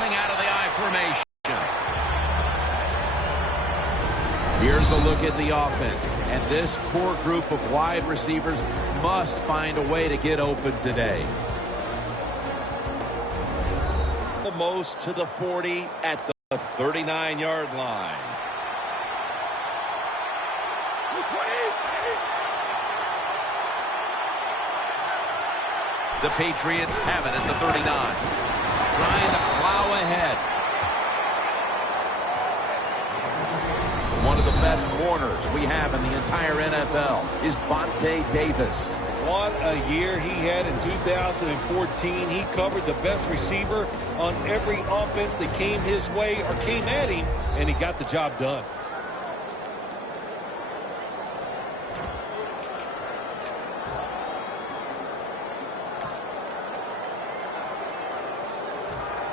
coming out of the I formation. Here's a look at the offense, and this core group of wide receivers must find a way to get open today. Almost to the 40 at the 39-yard line. The Patriots have it at the 39. Trying to plow ahead. One of the best corners we have in the entire NFL is Vontae Davis. What a year he had in 2014. He covered the best receiver on every offense that came his way or came at him, and he got the job done.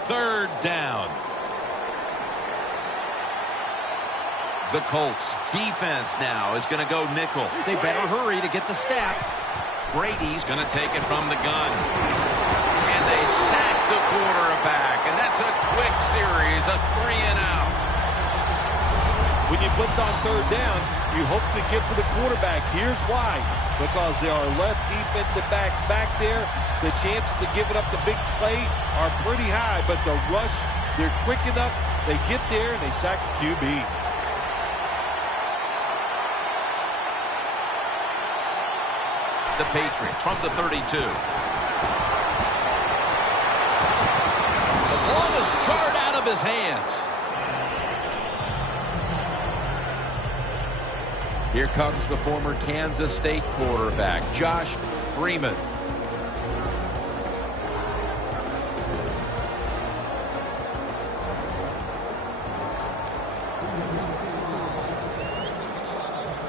Third down. The Colts defense now is going to go nickel. They better hurry to get the snap. Brady's going to take it from the gun. And they sack the quarterback. And that's a quick series, a 3 and out. When you blitz on third down, you hope to get to the quarterback. Here's why. Because there are less defensive backs back there. The chances of giving up the big play are pretty high. But the rush, they're quick enough. They get there and they sack the QB. The Patriots from the 32. The ball is jarred out of his hands. Here comes the former Kansas State quarterback, Josh Freeman.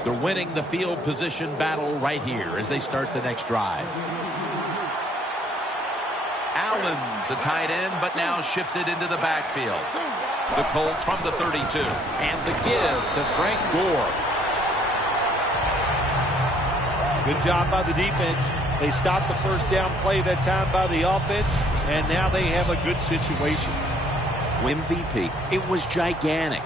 They're winning the field position battle right here as they start the next drive. Allen's a tight end, but now shifted into the backfield. The Colts from the 32. And the give to Frank Gore. Good job by the defense. They stopped the first down play that time by the offense, and now they have a good situation. MVP, it was gigantic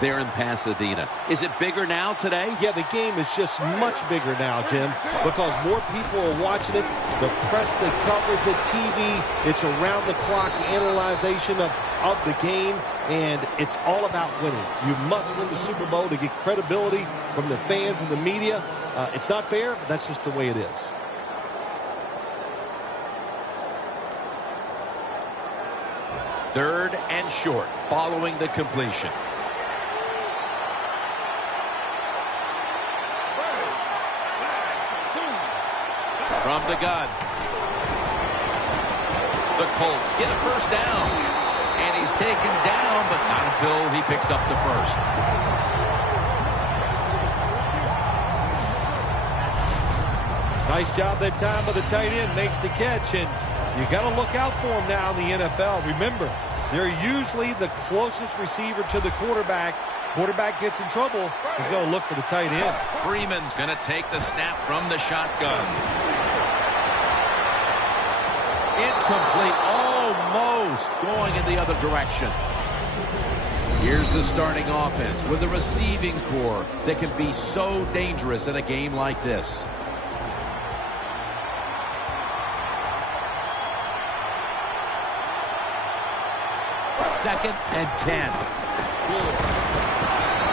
there in Pasadena. Is it bigger now today? Yeah, the game is just much bigger now, Jim, because more people are watching it. The press that covers it, TV, it's around-the-clock analyzation of the game, and it's all about winning. You must win the Super Bowl to get credibility from the fans and the media. It's not fair, but that's just the way it is. Third and short, following the completion. From the gun. The Colts get a first down. And he's taken down, but not until he picks up the first. Nice job that time by the tight end. Makes the catch, and you got to look out for him now in the NFL. Remember, they're usually the closest receiver to the quarterback. Quarterback gets in trouble, he's going to look for the tight end. Freeman's going to take the snap from the shotgun. Incomplete, almost going in the other direction. Here's the starting offense with a receiving core that can be so dangerous in a game like this. Second and 10.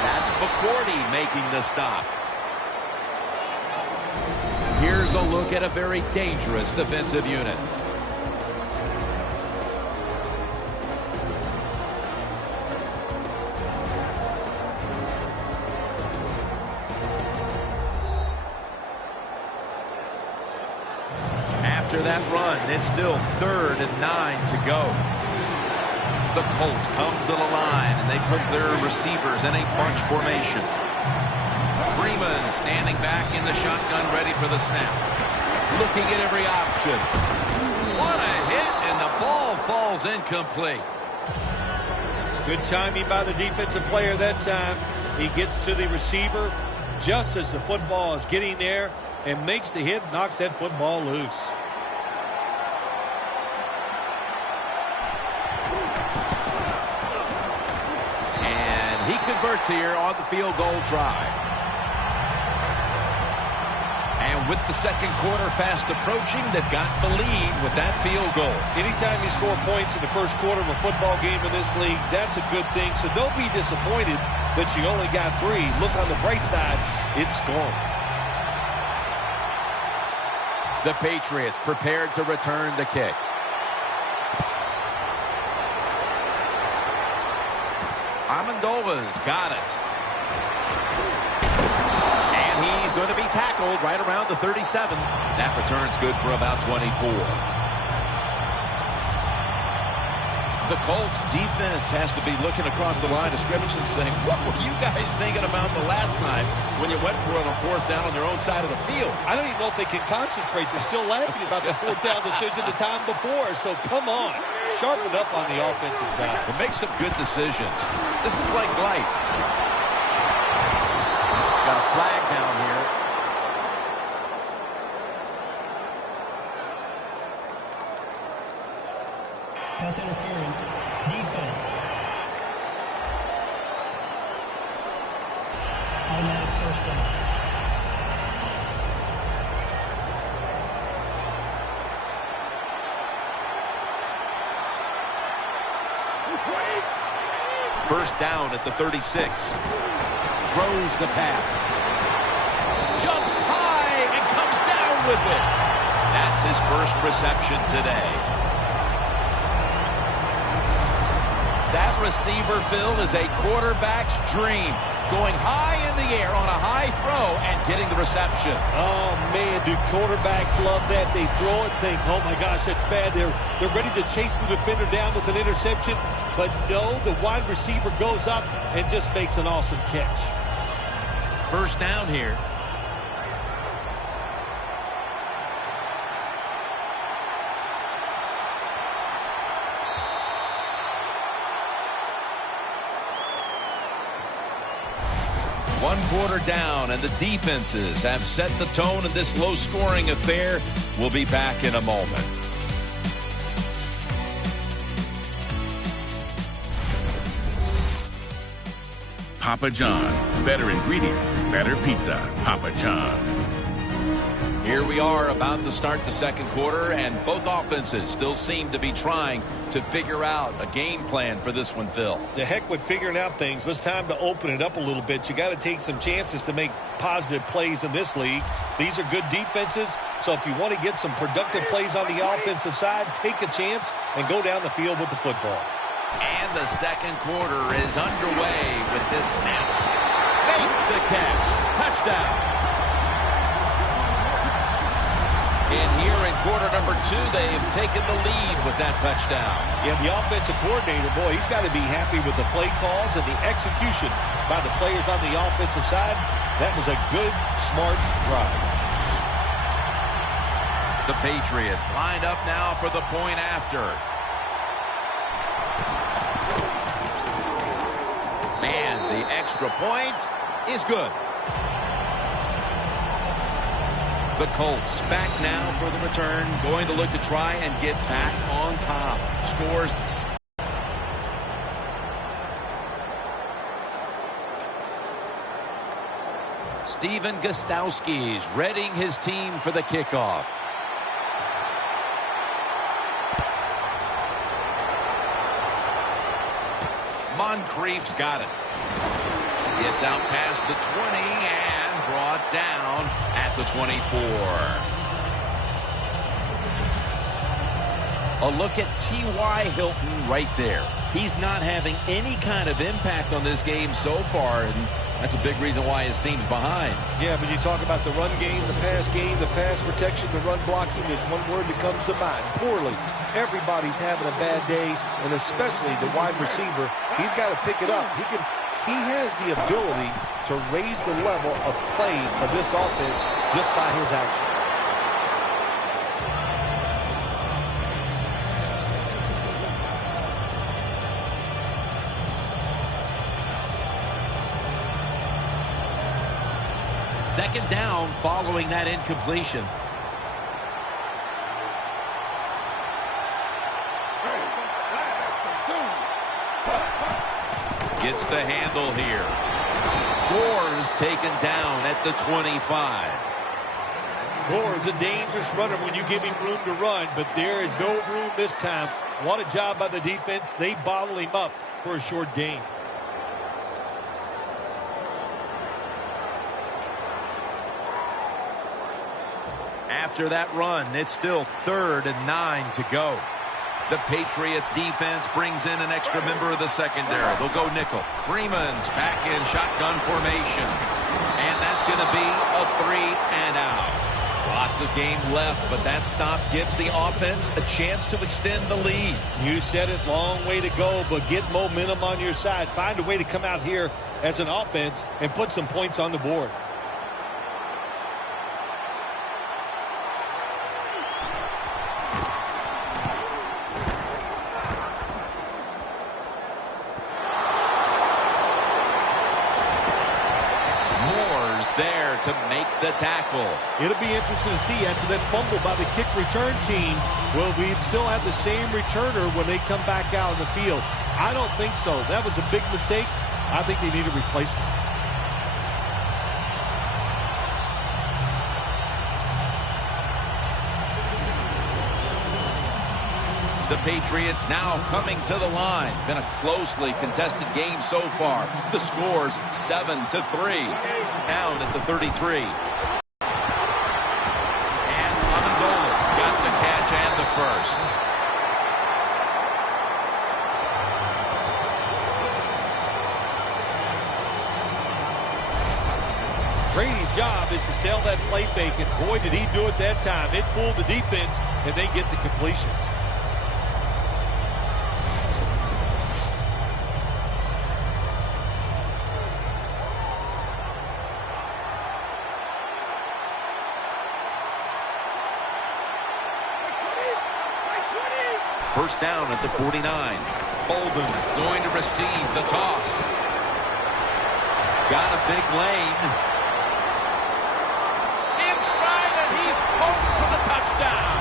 That's McCourty making the stop. Here's a look at a very dangerous defensive unit. After that run, it's still 3rd and 9 to go. The Colts come to the line, and they put their receivers in a bunch formation. Freeman standing back in the shotgun, ready for the snap. Looking at every option. What a hit, and the ball falls incomplete. Good timing by the defensive player that time. He gets to the receiver just as the football is getting there and makes the hit, knocks that football loose. converts here on the field goal try. And with the second quarter fast approaching, they've got the lead with that field goal. Anytime you score points in the first quarter of a football game in this league, that's a good thing. So don't be disappointed that you only got 3. Look on the bright side, it's scoring. The Patriots prepared to return the kick. Amendola's got it. And he's going to be tackled right around the 37. That return's good for about 24. The Colts defense has to be looking across the line of scrimmage and saying, what were you guys thinking about the last time when you went for it on 4th down on their own side of the field? I don't even know if they can concentrate. They're still laughing about the 4th down decision the time before. So come on. Sharpen up on the offensive side. But make some good decisions. This is like life. Got a flag down here. Pass interference. Defense. Automatic first down. First down at the 36. Throws the pass. Jumps high and comes down with it. That's his first reception today. That receiver, Phil, is a quarterback's dream. Going high in the air on a high throw and getting the reception. Oh, man, do quarterbacks love that. They throw it, think, oh, my gosh, that's bad. They're ready to chase the defender down with an interception. But no, the wide receiver goes up and just makes an awesome catch. First down here. One quarter down, and the defenses have set the tone in this low-scoring affair. We'll be back in a moment. Papa John's. Better ingredients, better pizza. Papa John's. Here we are about to start the second quarter, and both offenses still seem to be trying to figure out a game plan for this one, Phil. The heck with figuring out things. It's time to open it up a little bit. You got to take some chances to make positive plays in this league. These are good defenses, so if you want to get some productive plays on the offensive side, take a chance and go down the field with the football. And the second quarter is underway with this snap. Makes the catch. Touchdown. And here in quarter number 2, they've taken the lead with that touchdown. Yeah, the offensive coordinator, boy, he's got to be happy with the play calls and the execution by the players on the offensive side. That was a good, smart drive. The Patriots lined up now for the point after. And the extra point is good. The Colts back now for the return, going to look to try and get back on top. Scores. Steven Gostowski's readying his team for the kickoff. Moncrief's got it. Gets out past the 20 and brought down at the 24. A look at T.Y. Hilton right there. He's not having any kind of impact on this game so far, and that's a big reason why his team's behind. Yeah, when you talk about the run game, the pass protection, the run blocking, there's one word that comes to mind: poorly. Everybody's having a bad day, and especially the wide receiver. He's got to pick it up. He has the ability to raise the level of play of this offense just by his actions. Second down following that incompletion. Gets the handle here. Gore's taken down at the 25. Gore's a dangerous runner when you give him room to run, but there is no room this time. What a job by the defense. They bottle him up for a short gain. After that run, it's still 3rd and 9 to go. The Patriots defense brings in an extra member of the secondary. They'll go nickel. Freeman's back in shotgun formation. And that's going to be a 3 and out. Lots of game left, but that stop gives the offense a chance to extend the lead. You said it, long way to go, but get momentum on your side. Find a way to come out here as an offense and put some points on the board. There to make the tackle. It'll be interesting to see after that fumble by the kick return team, will we still have the same returner when they come back out in the field? I don't think so. That was a big mistake. I think they need a replacement. The Patriots now coming to the line. Been a closely contested game so far. The score's 7-3. Down at the 33. And Amendola's got the catch and the first. Brady's job is to sell that play fake, and boy, did he do it that time. It fooled the defense, and they get the completion. First down at the 49. Bolden's going to receive the toss. Got a big lane. In stride, and he's home for the touchdown.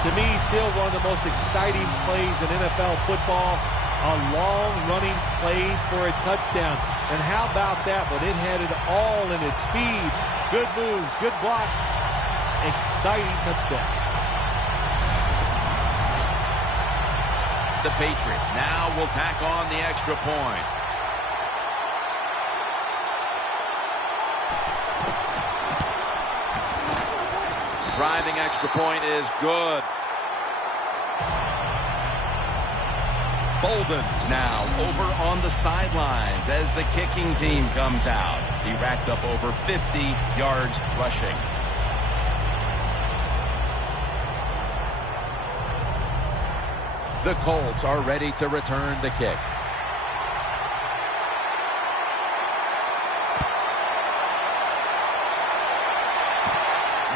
To me, still one of the most exciting plays in NFL football. A long-running play for a touchdown. And how about that one? It had it all in its speed. Good moves, good blocks. Exciting touchdown. The Patriots now will tack on the extra point. Driving extra point is good. Bolden's now over on the sidelines as the kicking team comes out. He racked up over 50 yards rushing. The Colts are ready to return the kick.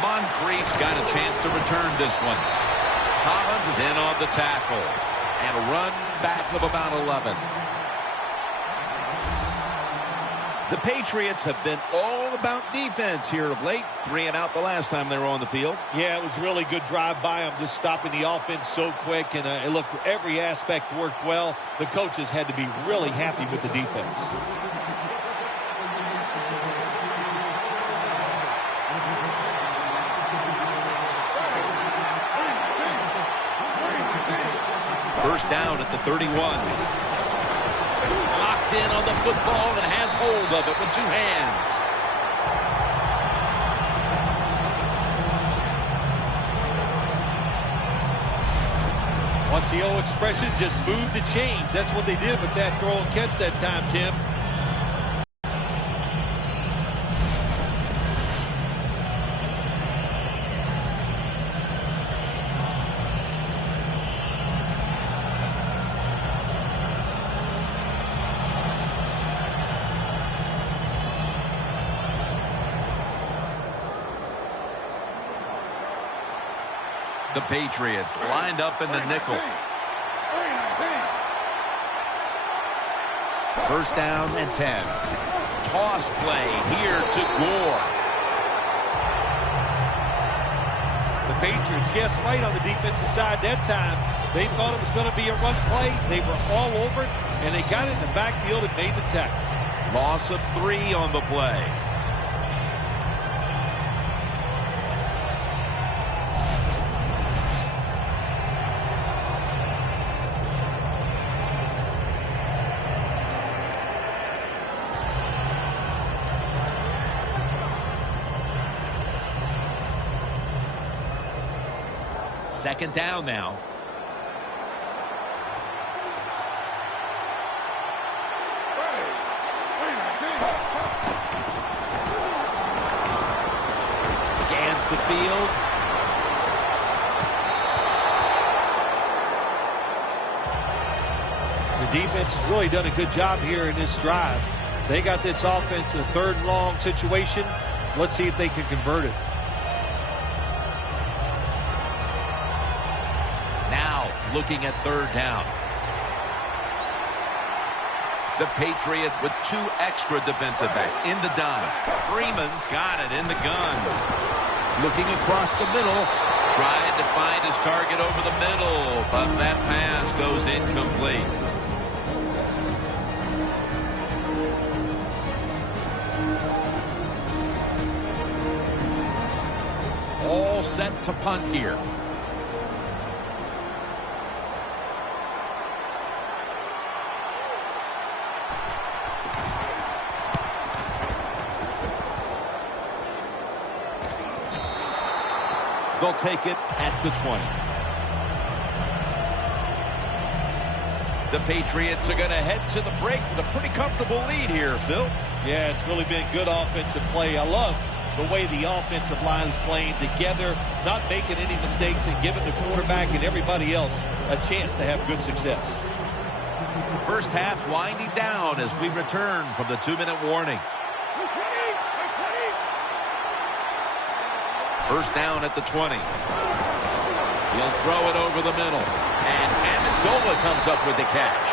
Moncrief's got a chance to return this one. Collins is in on the tackle. And a run back of about 11. The Patriots have been all about defense here of late. 3 and out the last time they were on the field. Yeah, it was a really good drive by them, just stopping the offense so quick. And it looked, every aspect worked well. The coaches had to be really happy with the defense. First down at the 31. Locked in on the football and has hold of it with 2 hands. What's the old expression? Just move the chains. That's what they did with that throw and catch that time, Tim. The Patriots lined up in the nickel. First down and 10. Toss play here to Gore. Patriots guessed right on the defensive side that time. They thought it was going to be a run play. They were all over it, and they got it in the backfield and made the tackle. Loss of 3 on the play. Second down now. Scans the field. The defense has really done a good job here in this drive. They got this offense in a 3rd and long situation. Let's see if they can convert it. Looking at 3rd down. The Patriots with 2 extra defensive backs in the dime. Freeman's got it in the gun. Looking across the middle. Trying to find his target over the middle, but that pass goes incomplete. All set to punt here. They'll take it at the 20. The Patriots are going to head to the break with a pretty comfortable lead here, Phil. Yeah, it's really been good offensive play. I love the way the offensive line is playing together, not making any mistakes and giving the quarterback and everybody else a chance to have good success. First half winding down as we return from the 2-minute warning. First down at the 20. He'll throw it over the middle. And Amendola comes up with the catch.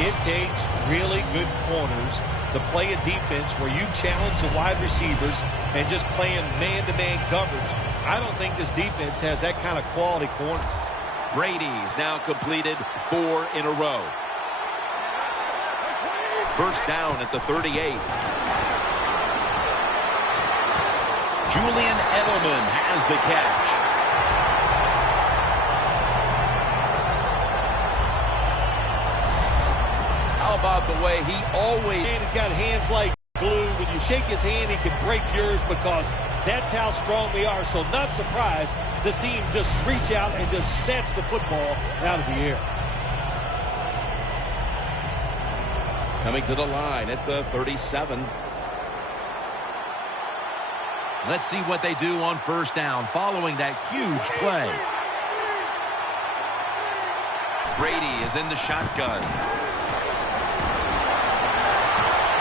It takes really good corners to play a defense where you challenge the wide receivers and just playing man-to-man coverage. I don't think this defense has that kind of quality corners. Brady's now completed 4 in a row. First down at the 38. Julian Edelman has the catch. How about the way he always... And he's got hands like glue. When you shake his hand, he can break yours because that's how strong they are. So not surprised to see him just reach out and just snatch the football out of the air. Coming to the line at the 37. Let's see what they do on first down following that huge play. Brady is in the shotgun.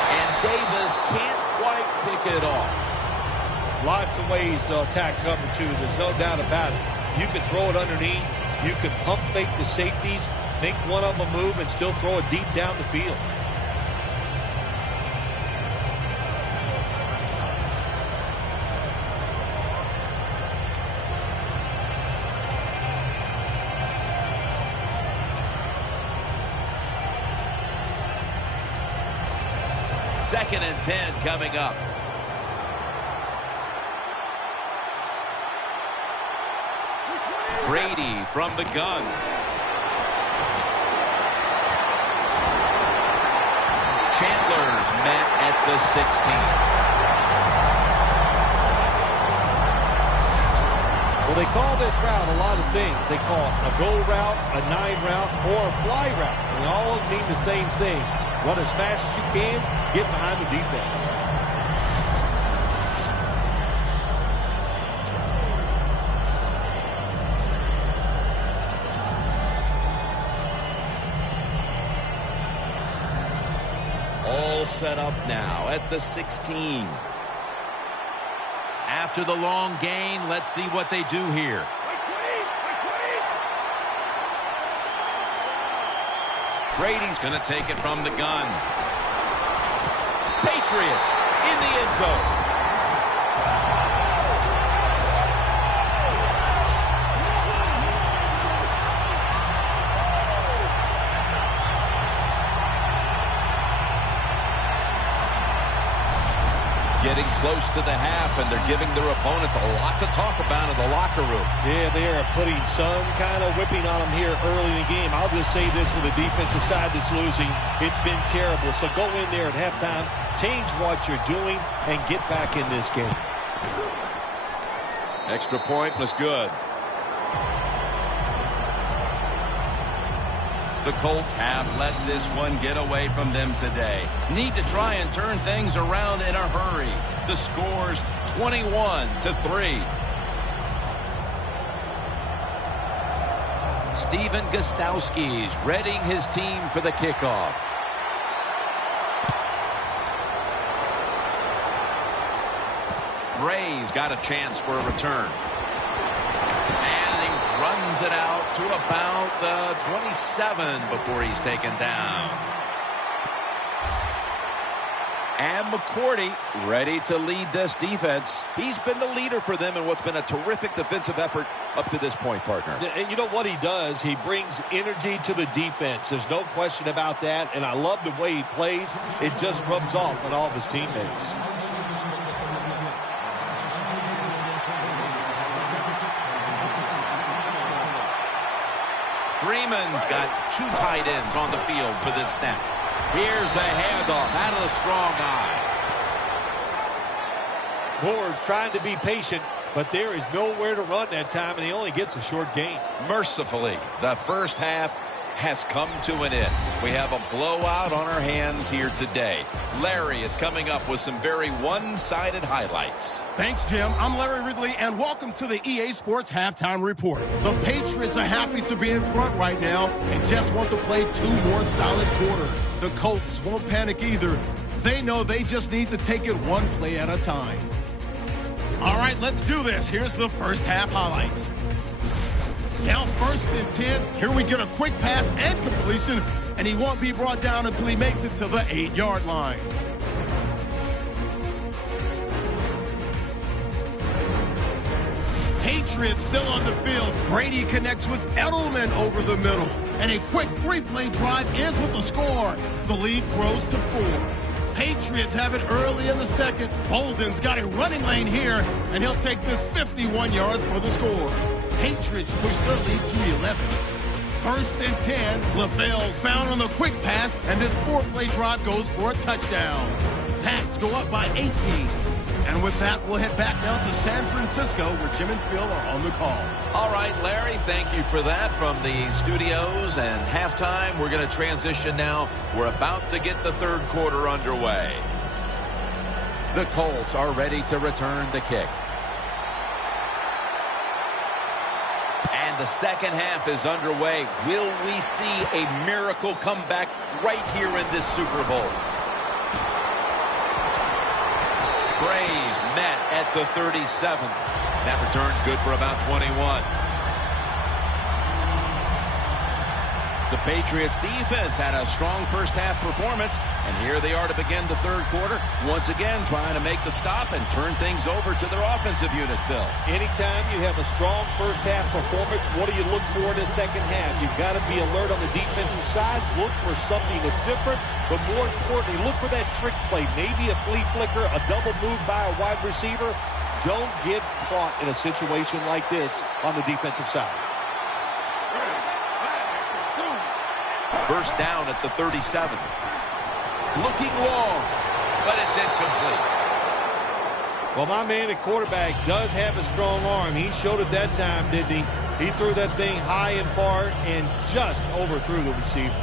And Davis can't quite pick it off. Lots of ways to attack cover two. There's no doubt about it. You can throw it underneath. You can pump fake the safeties, make one of them move, and still throw it deep down the field. Second and 10 coming up. Brady from the gun. Chandler's met at the 16. Well, they call this route a lot of things. They call it a go route, a 9 route, or a fly route. And all mean the same thing. Run as fast as you can, get behind the defense. All set up now at the 16. After the long gain, let's see what they do here. Brady's going to take it from the gun. Patriots in the end zone. Getting close to the half, and they're giving their opponents a lot to talk about in the locker room. Yeah, they are putting some kind of whipping on them here early in the game. I'll just say this for the defensive side that's losing. It's been terrible. So go in there at halftime, change what you're doing, and get back in this game. Extra point was good. The Colts have let this one get away from them today. Need to try and turn things around in a hurry. The score's 21-3. Steven Gostkowski's readying his team for the kickoff. Bray's got a chance for a return. Runs it out to about the 27 before he's taken down. And McCourty ready to lead this defense. He's been the leader for them in what's been a terrific defensive effort up to this point, partner. And you know what he does? He brings energy to the defense. There's no question about that. And I love the way he plays. It just rubs off on all of his teammates. Freeman's got two tight ends on the field for this snap. Here's the handoff out of the strong eye. Moore's trying to be patient, but there is nowhere to run that time, and he only gets a short gain. Mercifully, the first half has come to an end. We have a blowout on our hands here today. Larry is coming up with some very one-sided highlights. Thanks, Jim. I'm Larry Ridley, and welcome to the EA Sports Halftime Report. The Patriots are happy to be in front right now and just want to play two more solid quarters. The Colts won't panic either. They know they just need to take it one play at a time. All right, let's do this. Here's the first half highlights. Now 1st and 10. Here we get a quick pass and completion, and he won't be brought down until he makes it to the 8-yard line. Patriots still on the field. Brady connects with Edelman over the middle, and a quick 3-play drive ends with a score. The lead grows to 4. Patriots have it early in the second. Bolden's got a running lane here, and he'll take this 51 yards for the score. Patriots push their lead to 11. 1st and 10. LaFell's found on the quick pass, and this 4-play drive goes for a touchdown. Pats go up by 18. And with that, we'll head back now to San Francisco, where Jim and Phil are on the call. All right, Larry, thank you for that from the studios. And halftime, we're going to transition now. We're about to get the third quarter underway. The Colts are ready to return the kick. And the second half is underway. Will we see a miracle comeback right here in this Super Bowl? Bray's met at the 37. That return's good for about 21. The Patriots defense had a strong first half performance, and here they are to begin the third quarter. Once again, trying to make the stop and turn things over to their offensive unit, Phil. Anytime you have a strong first half performance, what do you look for in the second half? You've got to be alert on the defensive side. Look for something that's different, but more importantly, look for that trick play. Maybe a flea flicker, a double move by a wide receiver. Don't get caught in a situation like this on the defensive side. First down at the 37. Looking long, but it's incomplete. Well, my man at quarterback does have a strong arm. He showed it that time, didn't he? He threw that thing high and far and just overthrew the receiver.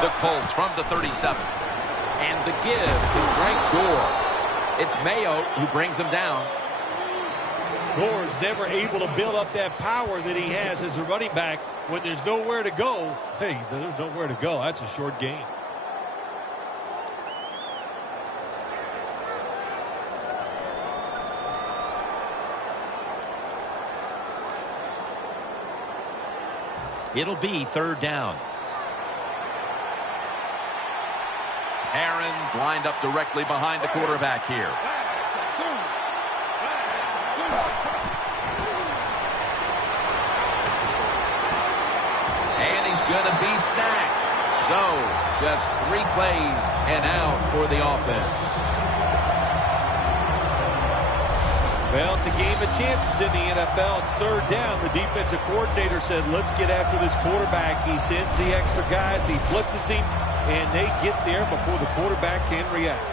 The Colts from the 37. And the give to Frank Gore. It's Mayo who brings him down. Gore's never able to build up that power that he has as a running back when there's nowhere to go. Hey, there's nowhere to go. That's a short gain. It'll be third down. Aaron's lined up directly behind the quarterback here. And he's going to be sacked. So, just 3 plays and out for the offense. Well, it's a game of chances in the NFL. It's third down. The defensive coordinator said, let's get after this quarterback. He sends the extra guys. He blitzes him, and they get there before the quarterback can react.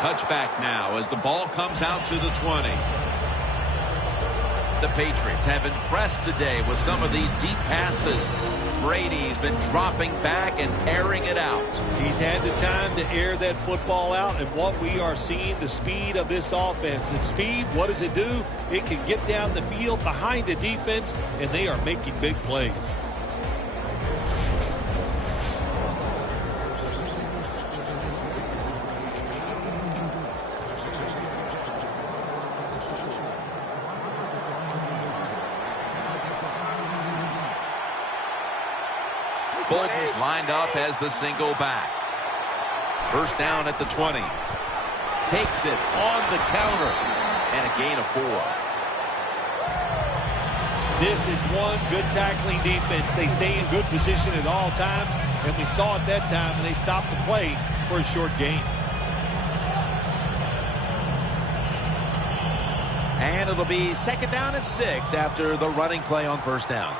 Touchback now as the ball comes out to the 20. The Patriots have impressed today with some of these deep passes. Brady's been dropping back and airing it out. He's had the time to air that football out, and what we are seeing, the speed of this offense. And speed, what does it do? It can get down the field behind the defense, and they are making big plays. Bolton's lined up as the single back. First down at the 20. Takes it on the counter. And a gain of 4. This is one good tackling defense. They stay in good position at all times, and we saw it that time, and they stopped the play for a short gain. And it'll be second down and 6 after the running play on first down.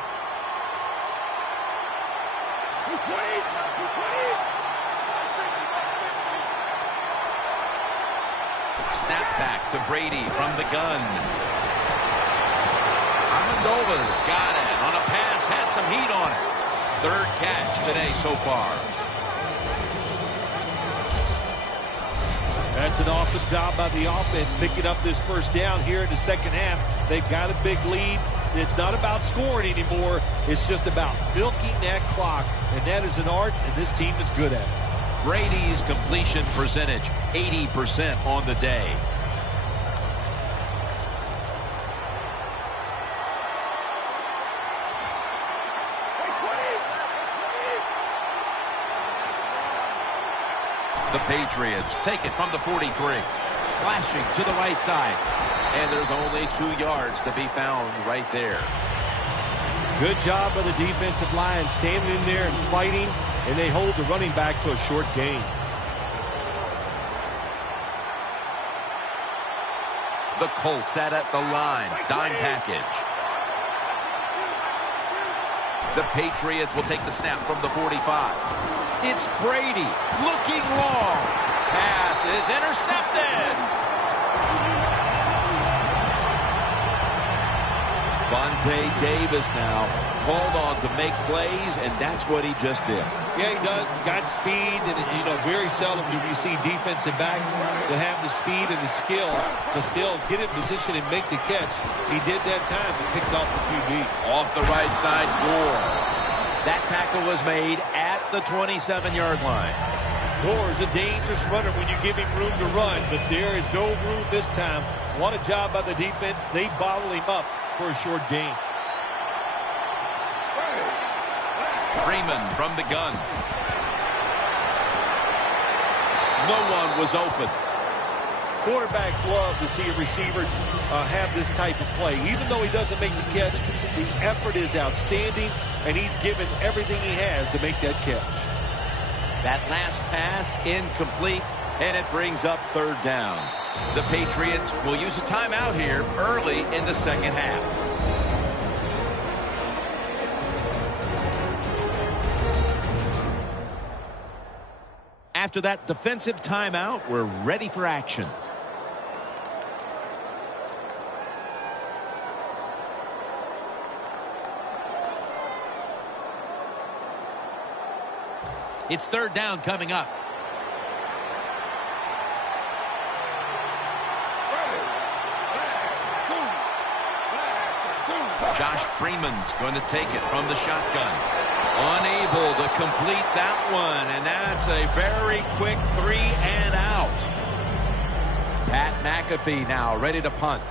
Snap back to Brady from the gun. Amendova's got it on a pass, had some heat on it. Third catch today so far. That's an awesome job by the offense picking up this first down here in the second half. They've got a big lead. It's not about scoring anymore. It's just about milking that clock, and that is an art, and this team is good at it. Brady's completion percentage, 80% on the day. The Patriots take it from the 43, slashing to the right side. And there's only 2 yards to be found right there. Good job by the defensive line standing in there and fighting, and they hold the running back to a short gain. The Colts at the line, dime package. The Patriots will take the snap from the 45. It's Brady looking long. Pass is intercepted. Vontae Davis now called on to make plays, and that's what he just did. Yeah, he does. He got speed, and, very seldom do we see defensive backs that have the speed and the skill to still get in position and make the catch. He did that time and picked off the QB. Off the right side, Gore. That tackle was made at the 27-yard line. Gore is a dangerous runner when you give him room to run, but there is no room this time. What a job by the defense. They bottle him up for a short gain. Freeman from the gun. No one was open. Quarterbacks love to see a receiver have this type of play. Even though he doesn't make the catch, the effort is outstanding, and he's given everything he has to make that catch. That last pass incomplete, and it brings up third down. The Patriots will use a timeout here early in the second half. After that defensive timeout, we're ready for action. It's third down coming up. Josh Freeman's going to take it from the shotgun. Unable to complete that one, and that's a very quick 3 and out. Pat McAfee now ready to punt.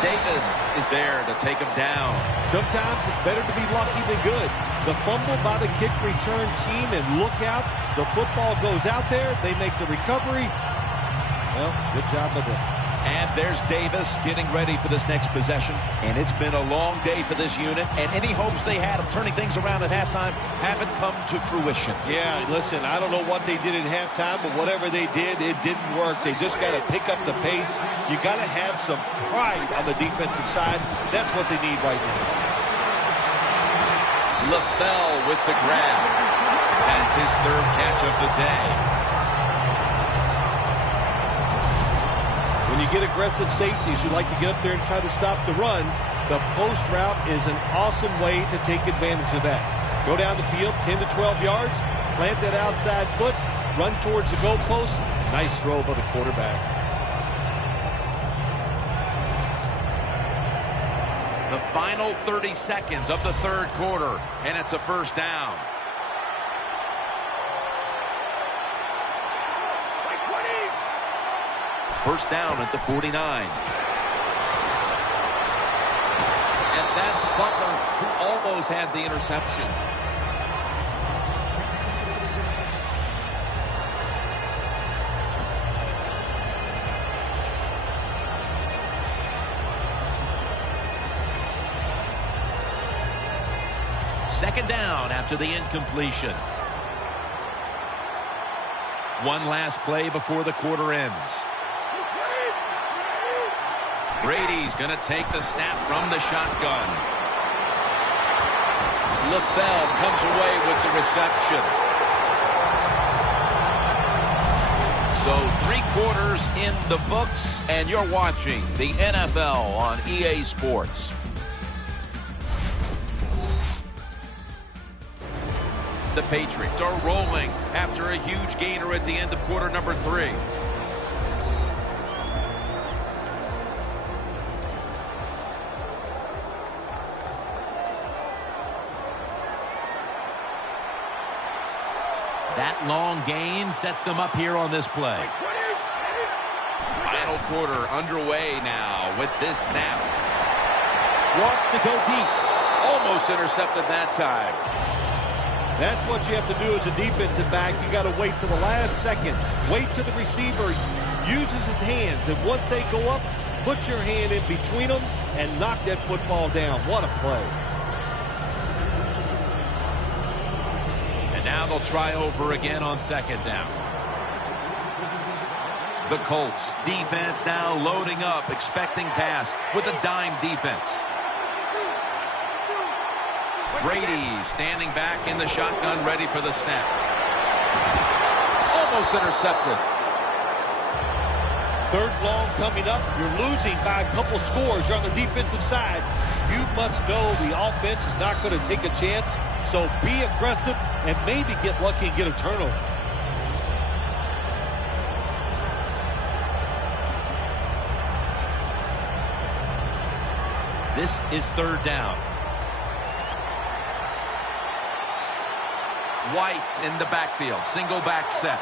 Davis is there to take him down. Sometimes it's better to be lucky than good. The fumble by the kick return team, and look out. The football goes out there. They make the recovery. Well, good job by them. And there's Davis getting ready for this next possession. And it's been a long day for this unit. And any hopes they had of turning things around at halftime haven't come to fruition. Yeah, listen, I don't know what they did at halftime, but whatever they did, it didn't work. They just got to pick up the pace. You got to have some pride on the defensive side. That's what they need right now. LaFell with the grab. That's his third catch of the day. When you get aggressive safeties, you like to get up there and try to stop the run. The post route is an awesome way to take advantage of that. Go down the field 10 to 12 yards, plant that outside foot, run towards the goalpost. Nice throw by the quarterback. The final 30 seconds of the third quarter, and it's a first down. First down at the 49. And that's Butler, who almost had the interception. Second down after the incompletion. One last play before the quarter ends. Brady's going to take the snap from the shotgun. LaFell comes away with the reception. So 3 quarters in the books, and you're watching the NFL on EA Sports. The Patriots are rolling after a huge gainer at the end of quarter number 3. That long gain sets them up here on this play. Final quarter underway now with this snap. Wants to go deep. Almost intercepted that time. That's what you have to do as a defensive back. You got to wait to the last second. Wait till the receiver uses his hands. And once they go up, put your hand in between them and knock that football down. What a play. Now they'll try over again on second down. The Colts defense now loading up, expecting pass with a dime defense. Brady standing back in the shotgun, ready for the snap. Almost intercepted. Third long coming up. You're losing by a couple scores. You're on the defensive side. You must know the offense is not going to take a chance. So be aggressive and maybe get lucky and get a turnover. This is third down. White's in the backfield. Single back set.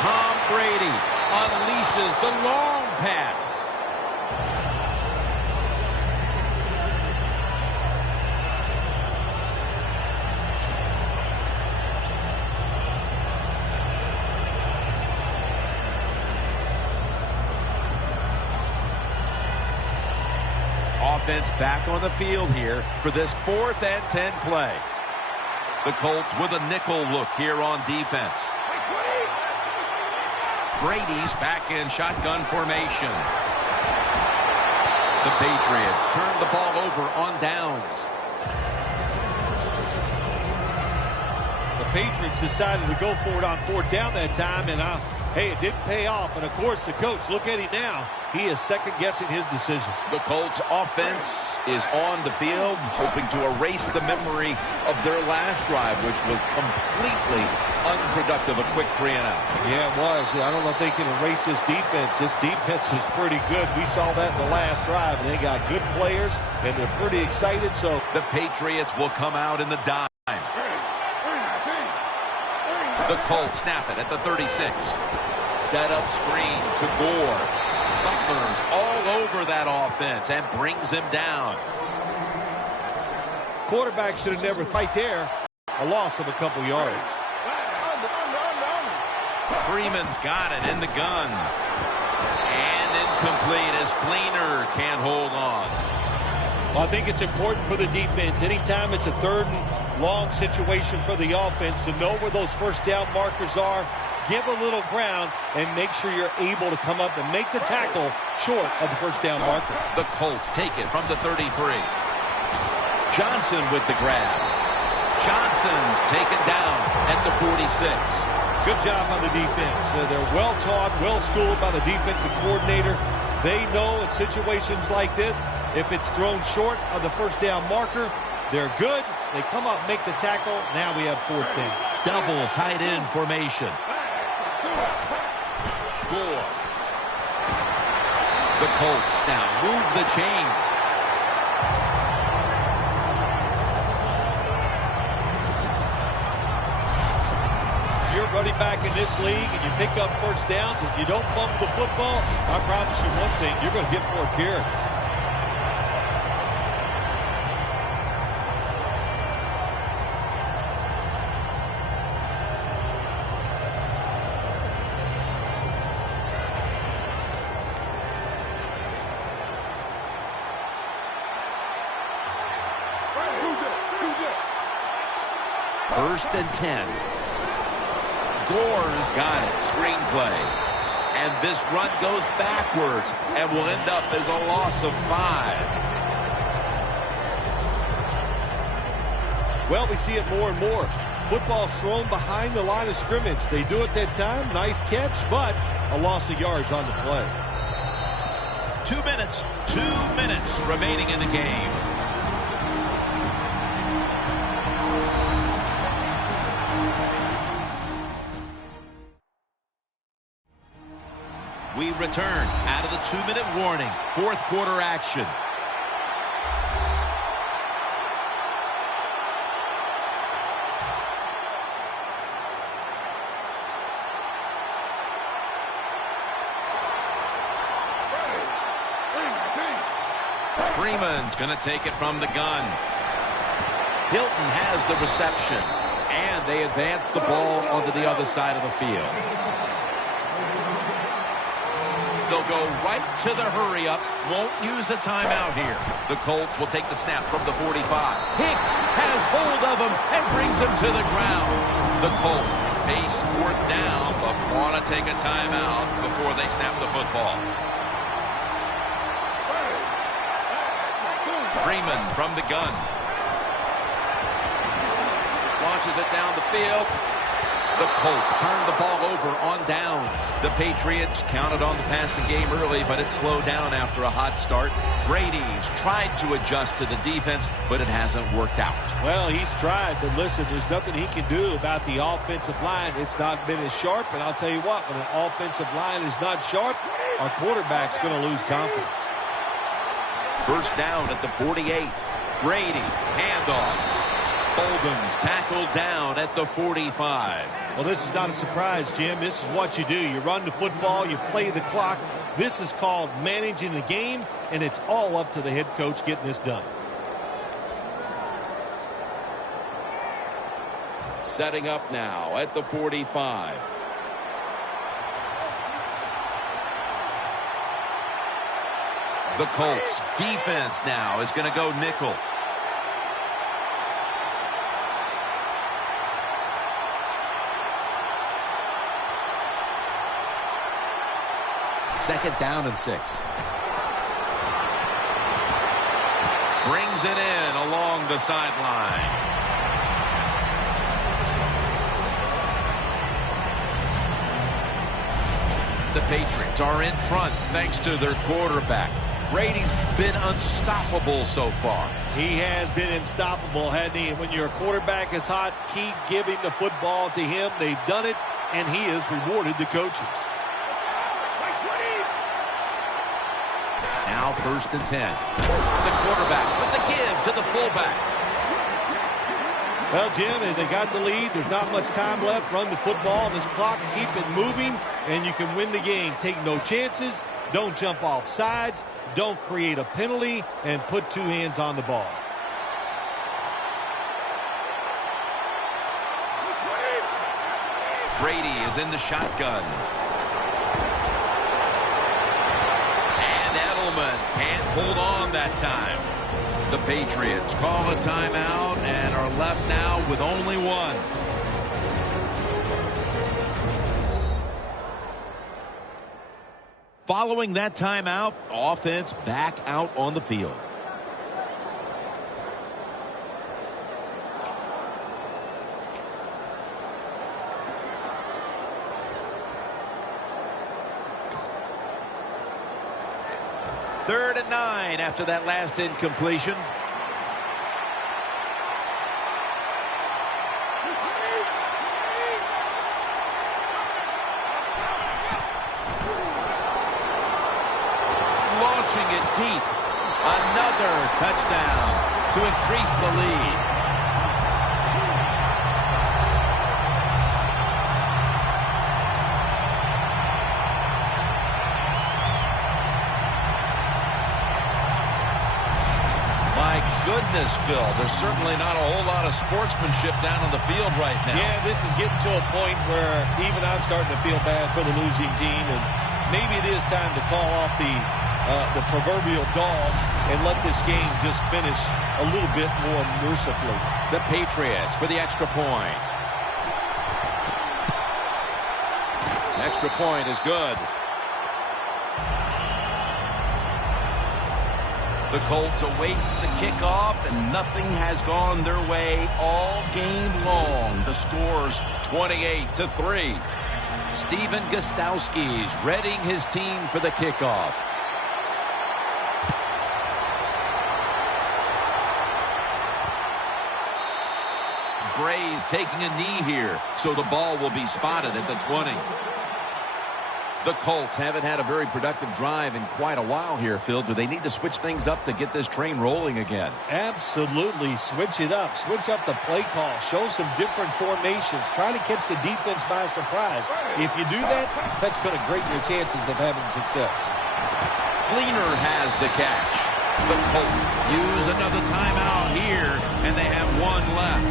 Tom Brady unleashes the long pass. Offense back on the field here for this 4th and 10 play. The Colts with a nickel look here on defense. Brady's back in shotgun formation. The Patriots turn the ball over on downs. The Patriots decided to go for it on 4th down that time, and hey, it didn't pay off. And, of course, the coach, look at him now. He is second-guessing his decision. The Colts offense is on the field, hoping to erase the memory of their last drive, which was completely unproductive, a quick 3-and-out. Yeah, it was. I don't know if they can erase this defense. This defense is pretty good. We saw that in the last drive, and they got good players, and they're pretty excited. So the Patriots will come out in the dime. The Colts snap it at the 36. Set up screen to Gore. Butler's all over that offense and brings him down. Quarterback should have never fight there. A loss of a couple yards. Freeman's got it in the gun. And incomplete as Fleener can't hold on. Well, I think it's important for the defense. Anytime it's a third and long situation for the offense to know where those first down markers are, give a little ground, and make sure you're able to come up and make the tackle short of the first down marker. The Colts take it from the 33. Johnson with the grab. Johnson's taken down at the 46. Good job on the defense. They're well-taught, well-schooled by the defensive coordinator. They know in situations like this, if it's thrown short of the first down marker, they're good. They come up, make the tackle. Now we have fourth down. Double tight end formation. Gore. The Colts now move the chains. You're running back in this league and you pick up first downs and you don't fumble the football, I promise you one thing, you're going to get more carries. First and 10. Gore's got it. Screenplay. And this run goes backwards and will end up as a loss of 5. Well, we see it more and more. Football's thrown behind the line of scrimmage. They do it that time. Nice catch, but a loss of yards on the play. 2 minutes. 2 minutes remaining in the game. We return out of the 2-minute warning. Fourth quarter action. Freeman's going to take it from the gun. Hilton has the reception. And they advance the ball onto the other side of the field. They'll go right to the hurry-up. Won't use a timeout here. The Colts will take the snap from the 45. Hicks has hold of him and brings him to the ground. The Colts face fourth down, but want to take a timeout before they snap the football. Freeman from the gun. Launches it down the field. The Colts turn the ball over on downs. The Patriots counted on the passing game early, but it slowed down after a hot start. Brady's tried to adjust to the defense, but it hasn't worked out. Well, he's tried, but listen, there's nothing he can do about the offensive line. It's not been as sharp, and I'll tell you what, when an offensive line is not sharp, our quarterback's going to lose confidence. First down at the 48. Brady, handoff. Bolden's tackled down at the 45. Well, this is not a surprise, Jim. This is what you do. You run the football, you play the clock. This is called managing the game, and it's all up to the head coach getting this done. Setting up now at the 45. The Colts defense now is going to go nickel. Second down and 6. Brings it in along the sideline. The Patriots are in front thanks to their quarterback. Brady's been unstoppable so far. He has been unstoppable, hasn't he? When your quarterback is hot, keep giving the football to him. They've done it, and he has rewarded the coaches. Now 1st and 10. The quarterback with the give to the fullback. Well, Jim, they got the lead. There's not much time left. Run the football on this clock. Keep it moving, and you can win the game. Take no chances. Don't jump off sides. Don't create a penalty, and put 2 hands on the ball. Brady is in the shotgun. And Edelman can't hold on that time. The Patriots call a timeout and are left now with only one. Following that timeout, offense back out on the field. Third and 9 after that last incompletion. Launching it deep. Another touchdown to increase the lead. Goodness, Phil, there's certainly not a whole lot of sportsmanship down on the field right now. Yeah, this is getting to a point where even I'm starting to feel bad for the losing team, and maybe it is time to call off the proverbial dog and let this game just finish a little bit more mercifully. The Patriots for the extra point. The extra point is good. The Colts await the kickoff, and nothing has gone their way all game long. The score's 28-3. Steven Gostowski's readying his team for the kickoff. Bray's taking a knee here, so the ball will be spotted at the 20. The Colts haven't had a very productive drive in quite a while here, Phil. Do they need to switch things up to get this train rolling again? Absolutely. Switch it up. Switch up the play call. Show some different formations. Try to catch the defense by surprise. If you do that, that's going to greaten your chances of having success. Fleener has the catch. The Colts use another timeout here, and they have one left.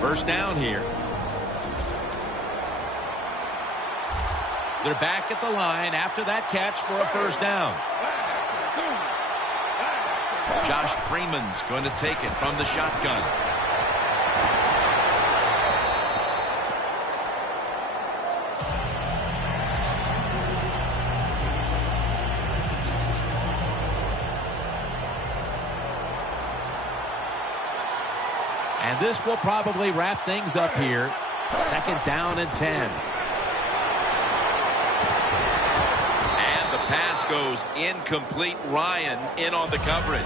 First down here. They're back at the line after that catch for a first down. Josh Freeman's going to take it from the shotgun. And this will probably wrap things up here. Second down and 10. And the pass goes incomplete. Ryan in on the coverage.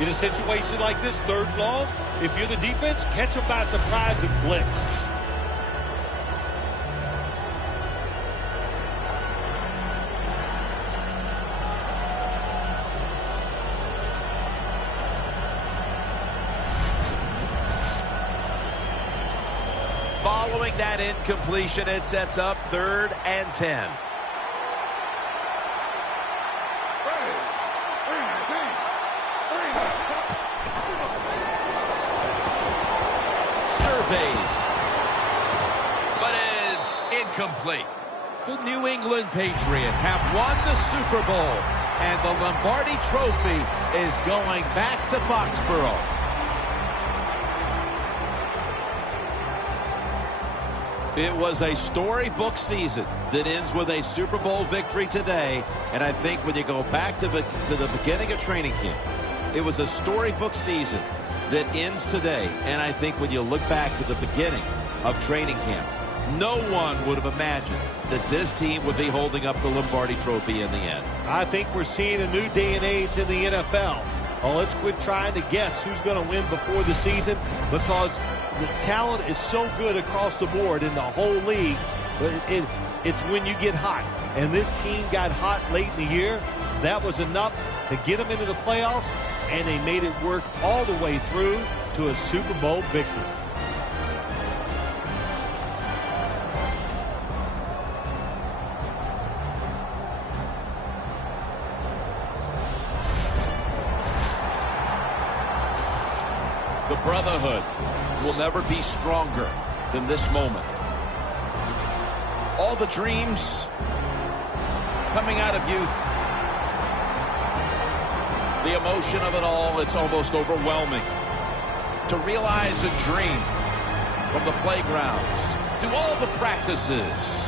In a situation like this, 3rd and long, if you're the defense, catch them by surprise and blitz. Following that incompletion, it sets up 3rd and 10. Surveys. But it's incomplete. The New England Patriots have won the Super Bowl, and the Lombardi Trophy is going back to Foxborough. It was a storybook season that ends with a Super Bowl victory today. And I think when you go back to the beginning of training camp, it was a storybook season. that ends today. And I think when you look back to the beginning of training camp, no one would have imagined that this team would be holding up the Lombardi Trophy in the end. I think we're seeing a new day and age in the NFL. Well, let's quit trying to guess who's going to win before the season, because the talent is so good across the board in the whole league. It's when you get hot. And this team got hot late in the year. That was enough to get them into the playoffs, and they made it work all the way through to a Super Bowl victory. The brotherhood will never be stronger than this moment. All the dreams coming out of youth. The emotion of it all, it's almost overwhelming. To realize a dream from the playgrounds, through all the practices,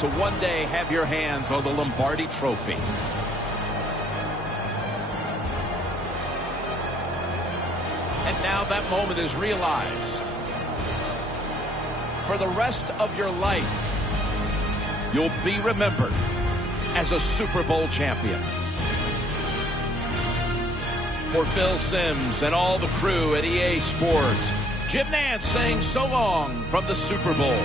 to one day have your hands on the Lombardi Trophy. And now that moment is realized. For the rest of your life, you'll be remembered as a Super Bowl champion. For Phil Simms and all the crew at EA Sports, Jim Nantz saying so long from the Super Bowl.